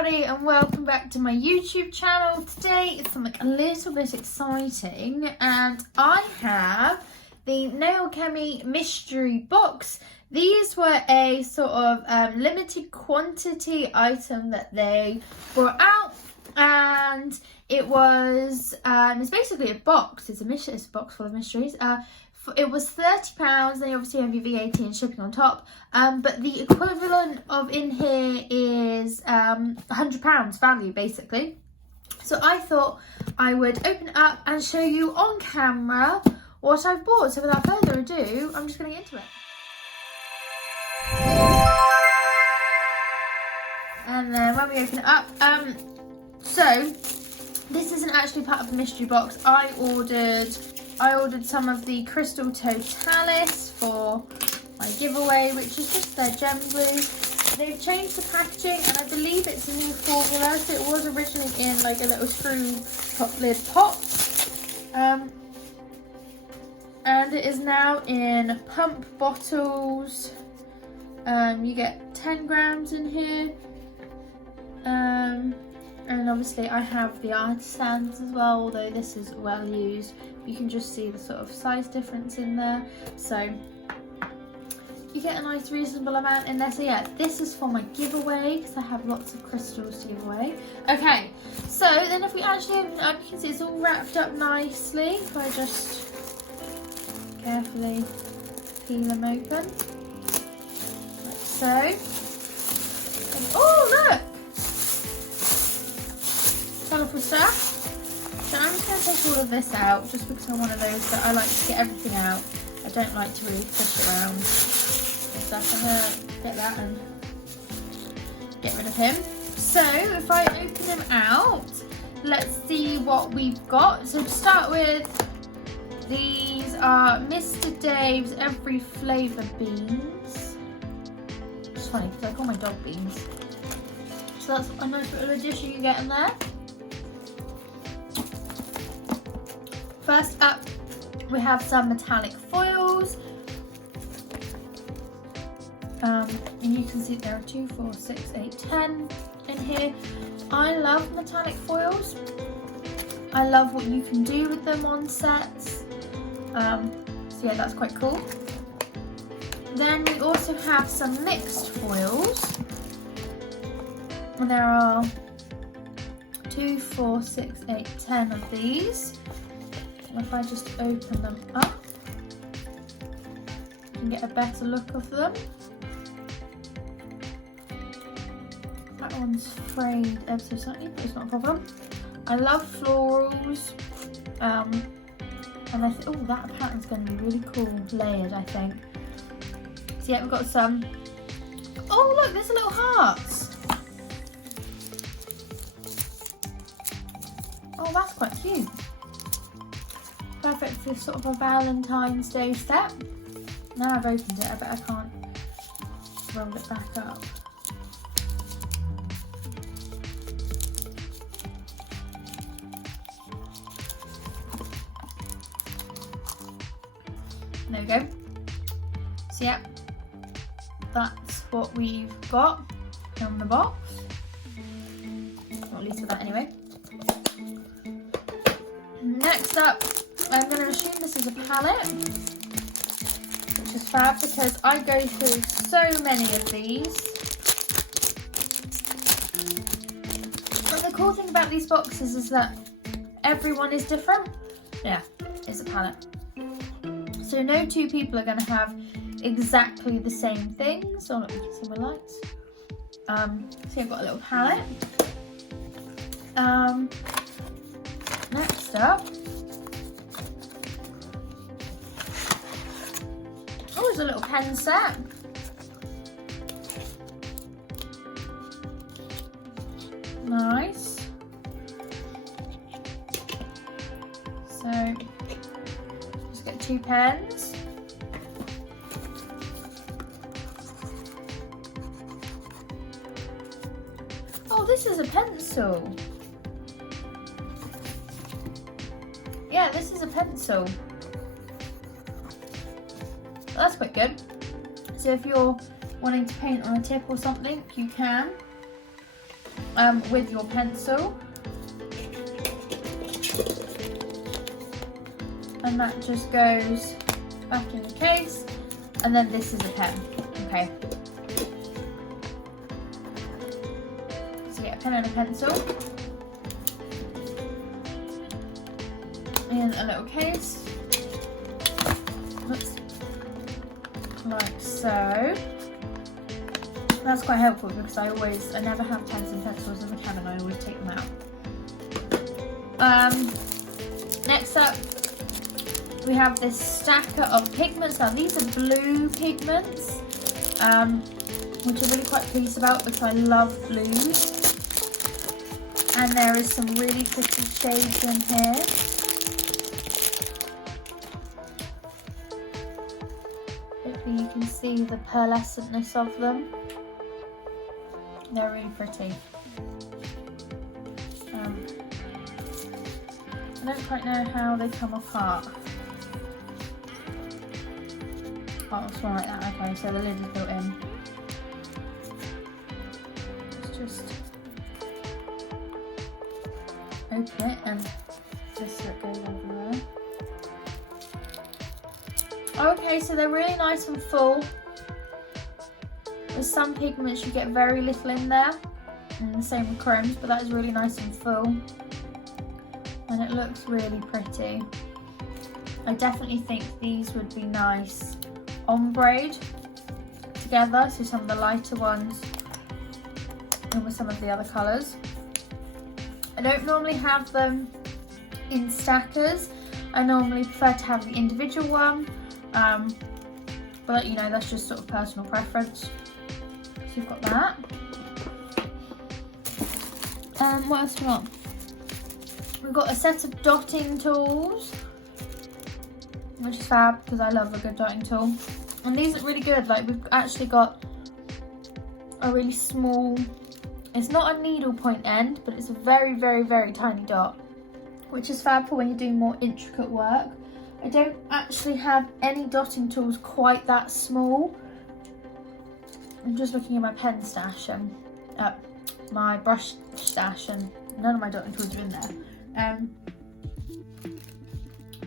everybody and welcome back to my YouTube channel. Today it's something a little bit exciting and I have the Nailchemy Mystery Box. These were a sort of limited quantity item that they brought out, and it was it's basically a box. It's a box full of mysteries. It was £30. They obviously have your VAT and shipping on top, but the equivalent of in here is £100 value basically. So I thought I would open it up and show you on camera what I've bought. So without further ado, I'm just going to get into it. And then when we open it up, so this isn't actually part of the mystery box. I ordered some of the Crystal Totalis for my giveaway, which is just their gem glue. They've changed the packaging and I believe it's a new formula. So it was originally in like a little screw top lid pop. And it is now in pump bottles. You get 10 grams in here. And obviously I have the artisans as well, although this is well used. You can just see the sort of size difference in there. So you get a nice reasonable amount in there. So yeah, this is for my giveaway because I have lots of crystals to give away. Okay, so then if we actually open it up, you can see it's all wrapped up nicely. If I just carefully peel them open, like so. And, oh look! Colourful stuff. So I'm just going to take all of this out just because I'm one of those that I like to get everything out. I don't like to really push around and stuff. I'm going to get that and get rid of him. So if I open him out, let's see what we've got. So to start with, these are Mr. Dave's Every Flavour beans. It's funny because I call my dog beans. So that's a nice little addition you get in there. First up, we have some metallic foils. And you can see there are 2, 4, 6, 8, 10 in here. I love metallic foils. I love what you can do with them on sets. So yeah, that's quite cool. Then we also have some mixed foils. And there are 2, 4, 6, 8, 10 of these. And if I just open them up, you can get a better look of them. That one's frayed ever so slightly, but it's not a problem. I love florals. And I think, oh, that pattern's going to be really cool, layered, I think. So yeah, we've got some. Oh look, there's little hearts. Oh, that's quite cute. Perfect for sort of a Valentine's Day set. Now I've opened it, I bet I can't roll it back up. There we go. So yeah, that's what we've got on the box. Or at least with that anyway. Next up, I'm going to assume this is a palette, which is fab because I go through so many of these. But the cool thing about these boxes is that everyone is different. Yeah, it's a palette. So no two people are going to have exactly the same things. Oh look, you can see my lights. So I've got a little palette. Next up, oh, there's a little pen set. Nice. So just get 2 pens. Oh, this is a pencil. Yeah, this is a pencil. That's quite good. So if you're wanting to paint on a tip or something, you can. with your pencil. And that just goes back in the case. And then this is a pen, okay. So yeah, a pen and a pencil. In a little case. Oops. Like so. That's quite helpful because I never have pens and pencils in the cabin, I always take them out. Next up, we have this stacker of pigments. Now these are blue pigments, which I'm really quite pleased about because I love blues. And there is some really pretty shades in here. Hopefully you can see the pearlescentness of them. They're really pretty. I don't quite know how they come apart. Oh, it's one like that. Okay, so the lid is built in. Let's just open it and this bit goes over there. Okay, so they're really nice and full. With some pigments you get very little in there, and the same with chromes, but that is really nice and full. And it looks really pretty. I definitely think these would be nice ombre together, so some of the lighter ones and with some of the other colours. I don't normally have them in stackers. I normally prefer to have the individual one, but you know, that's just sort of personal preference. So we've got that. What else have we got? We've got a set of dotting tools, which is fab because I love a good dotting tool. And these are really good. Like, we've actually got a really small, it's not a needle point end, but it's a very, very, very tiny dot, which is fab for when you're doing more intricate work. I don't actually have any dotting tools quite that small. I'm just looking at my pen stash and my brush stash, and none of my dotting tools are in there.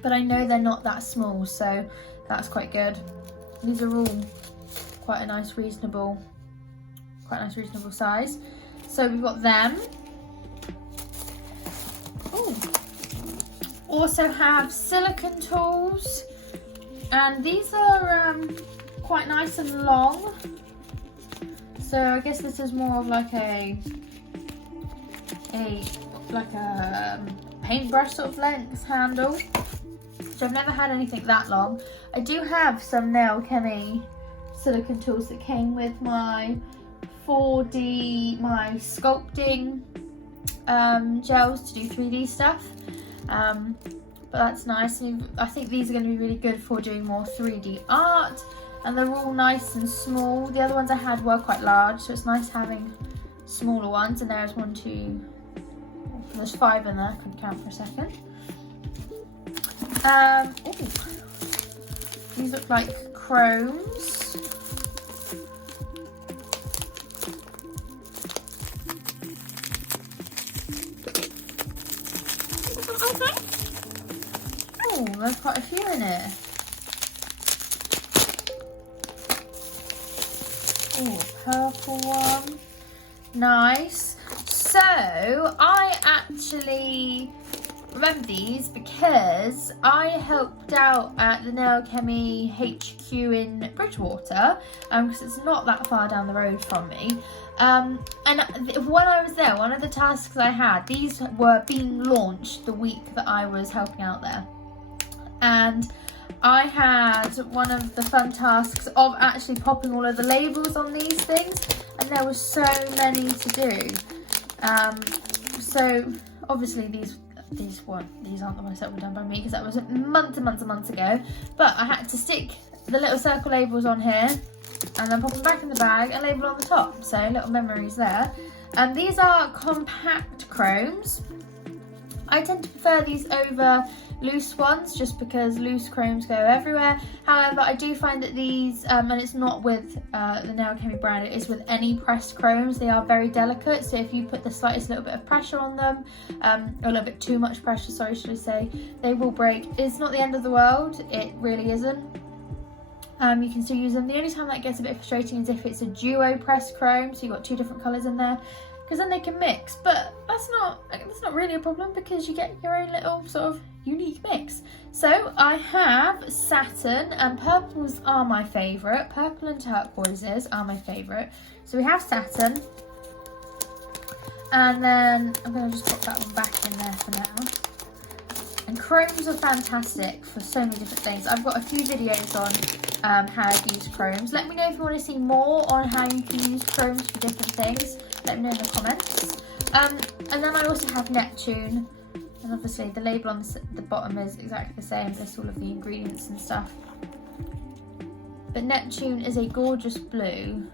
But I know they're not that small, so that's quite good. These are all quite a nice reasonable size. So we've got them. Ooh. Also have silicone tools, and these are quite nice and long. So I guess this is more of like a paintbrush sort of length handle. So I've never had anything that long. I do have some Nailchemy silicone tools that came with my 4D, my sculpting gels to do 3D stuff. But that's nice. And I think these are going to be really good for doing more 3D art. And they're all nice and small. The other ones I had were quite large, so it's nice having smaller ones. And there's 1, 2, there's 5 in there. I couldn't count for a second. Ooh. These look like chromes. Oh, there's quite a few in it. Oh, purple one. Nice. So, I actually remember these because I helped out at the Nailchemy HQ in Bridgewater, because it's not that far down the road from me. And when I was there, one of the tasks I had, these were being launched the week that I was helping out there. And I had one of the fun tasks of actually popping all of the labels on these things, and there were so many to do. So obviously these aren't the ones that were done by me because that was months and months and months ago. But I had to stick the little circle labels on here and then pop them back in the bag and label on the top. So little memories there. And these are compact chromes. I tend to prefer these over loose ones just because loose chromes go everywhere. However, I do find that these, and it's not with the Nailchemy brand, it is with any pressed chromes, they are very delicate. So if you put the slightest little bit of pressure on them, a little bit too much pressure, sorry, should I say, they will break. It's not the end of the world, it really isn't. You can still use them. The only time that gets a bit frustrating is if it's a duo pressed chrome, so you've got two different colours in there, because then they can mix. But that's not really a problem because you get your own little sort of unique mix. So I have satin, and purples are my favourite. Purple and turquoises are my favourite. So we have satin, and then I'm going to just put that one back in there for now. And chromes are fantastic for so many different things. I've got a few videos on how to use chromes. Let me know if you want to see more on how you can use chromes for different things. Let me know in the comments. And then I also have Neptune, and obviously the label on the bottom is exactly the same. There's all of the ingredients and stuff. But Neptune is a gorgeous blue.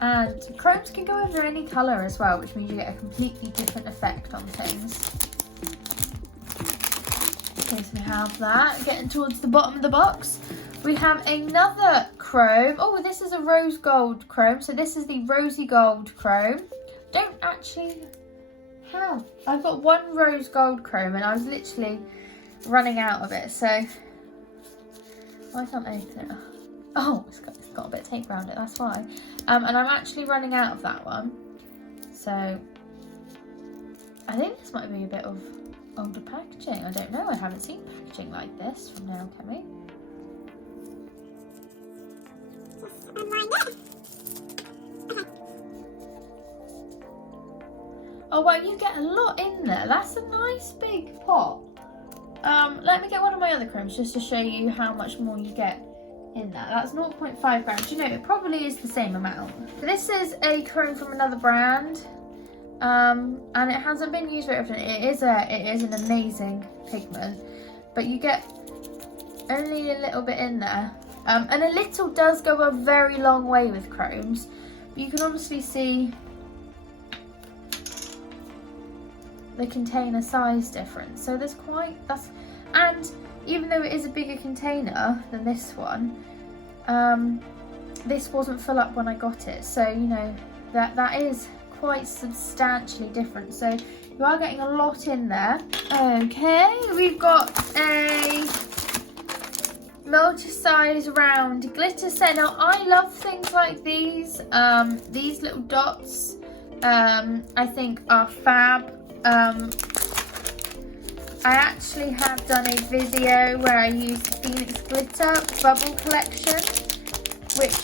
And chromes can go over any colour as well, which means you get a completely different effect on things. Okay, so we have that. Getting towards the bottom of the box, we have another chrome. Oh, this is a rose gold chrome. So this is the rosy gold chrome. Don't actually have. I've got one rose gold chrome and I was literally running out of it. So I can't open it. Oh, it's got a bit of tape around it, that's why. And I'm actually running out of that one. So I think this might be a bit of older packaging. I don't know, I haven't seen packaging like this from Nailchemy. Oh wow, you get a lot in there. That's a nice big pot. Let me get one of my other chromes just to show you how much more you get in that. That's 0.5 grams. You know, it probably is the same amount. So this is a chrome from another brand. And it hasn't been used very often. It is an amazing pigment, but you get only a little bit in there, and a little does go a very long way with chromes. But you can honestly see the container size difference. So there's and even though it is a bigger container than this one, this wasn't full up when I got it. So you know that is quite substantially different, so you are getting a lot in there. Okay, we've got a multi-size round glitter set. Now I love things like these little dots, I think are fab. I actually have done a video where I used the Phoenix Glitter Bubble Collection, which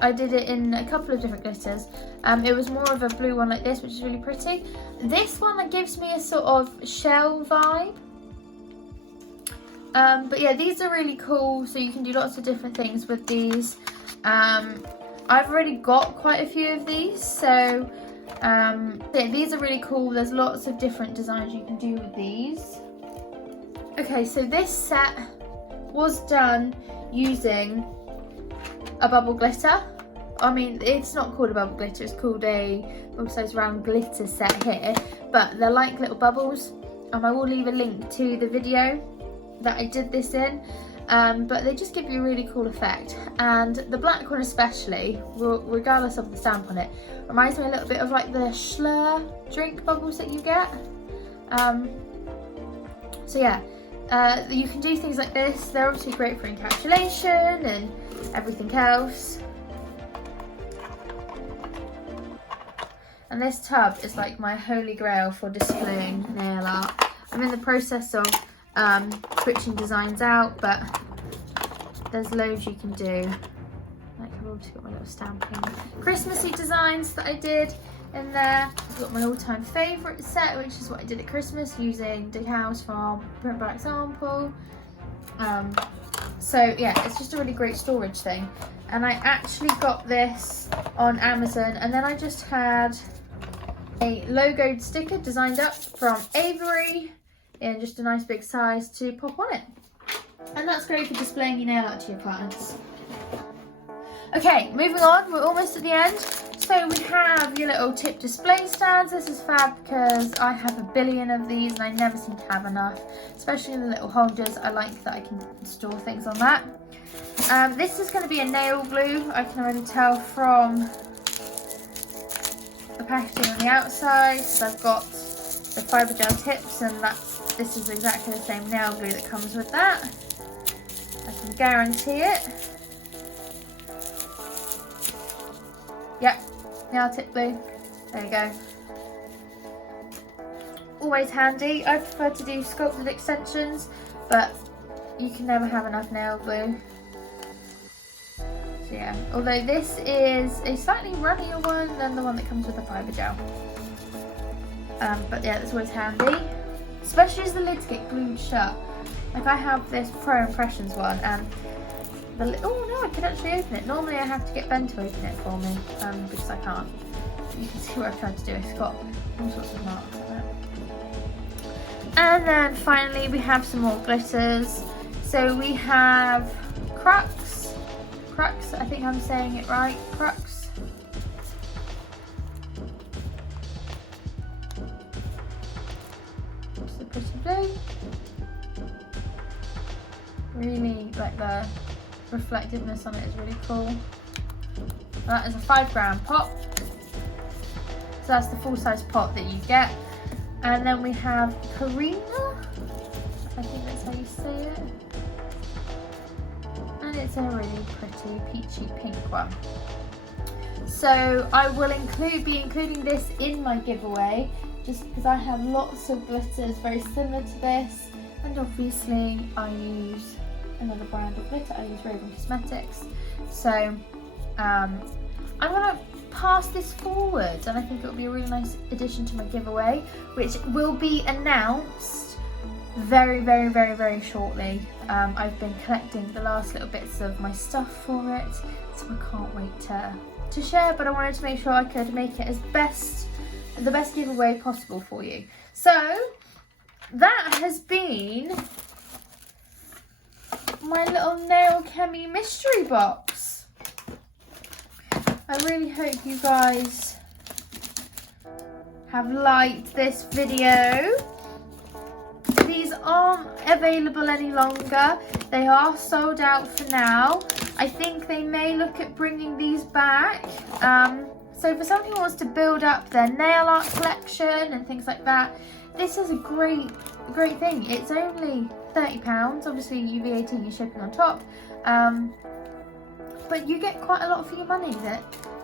I did it in a couple of different glitters. It was more of a blue one like this, which is really pretty. This one that gives me a sort of shell vibe. But yeah, these are really cool, so you can do lots of different things with these. I've already got quite a few of these, so yeah, these are really cool. There's lots of different designs you can do with these. Okay, so this set was done using a bubble glitter. I mean, it's not called a bubble glitter, it's called a multi-size round glitter set here, but they're like little bubbles. I will leave a link to the video that I did this in, but they just give you a really cool effect. And the black one especially, regardless of the stamp on it, reminds me a little bit of like the Schlur drink bubbles that you get. So yeah, you can do things like this. They're obviously great for encapsulation and everything else. And this tub is like my holy grail for displaying nail art. I'm in the process of switching designs out, but there's loads you can do. Like I've also got my little stamping Christmassy designs that I did in there. I've got my all-time favourite set, which is what I did at Christmas using decals from Print by Example. So yeah, it's just a really great storage thing. And I actually got this on Amazon, and then I just had a logoed sticker designed up from Avery in just a nice big size to pop on it. And that's great for displaying your nail art to your clients. Okay, moving on, we're almost at the end. So we have your little tip display stands. This is fab because I have a billion of these and I never seem to have enough, especially in the little holders. I like that I can store things on that. This is going to be a nail glue. I can already tell from the packaging on the outside. So I've got the fibre gel tips, and this is exactly the same nail glue that comes with that. I can guarantee it. Yep, nail tip glue. There you go. Always handy. I prefer to do sculpted extensions, but you can never have enough nail glue. So yeah, although this is a slightly runnier one than the one that comes with the fibre gel. But yeah, it's always handy, especially as the lids get glued shut. Like I have this Pro Impressions one, and oh no, I can actually open it. Normally I have to get Ben to open it for me, because I can't. You can see what I've tried to do. It's got all sorts of marks on it. And then finally we have some more glitters. So we have Crux, I think I'm saying it right, Crux. It's the pretty blue. Really like the reflectiveness on it is really cool. That is a 5 gram pot. So that's the full size pot that you get. And then we have Karina. I think that's how you say it. And it's a really pretty peachy pink one. So I will be including this in my giveaway, just because I have lots of glitters very similar to this. And obviously I use another brand of glitter. I use Raven Cosmetics. So I'm gonna pass this forward, and I think it will be a really nice addition to my giveaway, which will be announced very, very, very, very shortly. I've been collecting the last little bits of my stuff for it, so I can't wait to share, but I wanted to make sure I could make it the best giveaway possible for you. So that has been my little Nailchemy mystery box. I really hope you guys have liked this video. These aren't available any longer. They are sold out for now. I think they may look at bringing these back. So for somebody who wants to build up their nail art collection and things like that, this is a great thing. It's only £30. Obviously you VAT and your shipping on top. But you get quite a lot for your money that,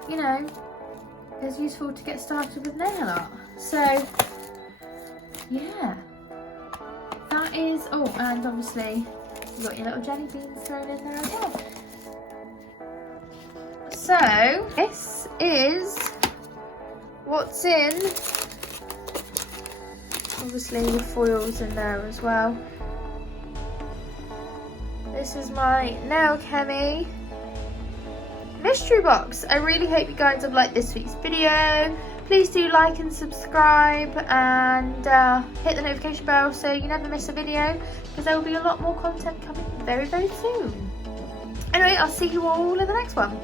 you know, is useful to get started with nail art. So yeah, that is, oh, and obviously you got your little jelly beans thrown in there as well. So this is what's in. Obviously the foil's in there as well. This is my Nailchemy mystery box. I really hope you guys have liked this week's video. Please do like and subscribe, and hit the notification bell so you never miss a video, because there will be a lot more content coming very, very soon. Anyway, I'll see you all in the next one.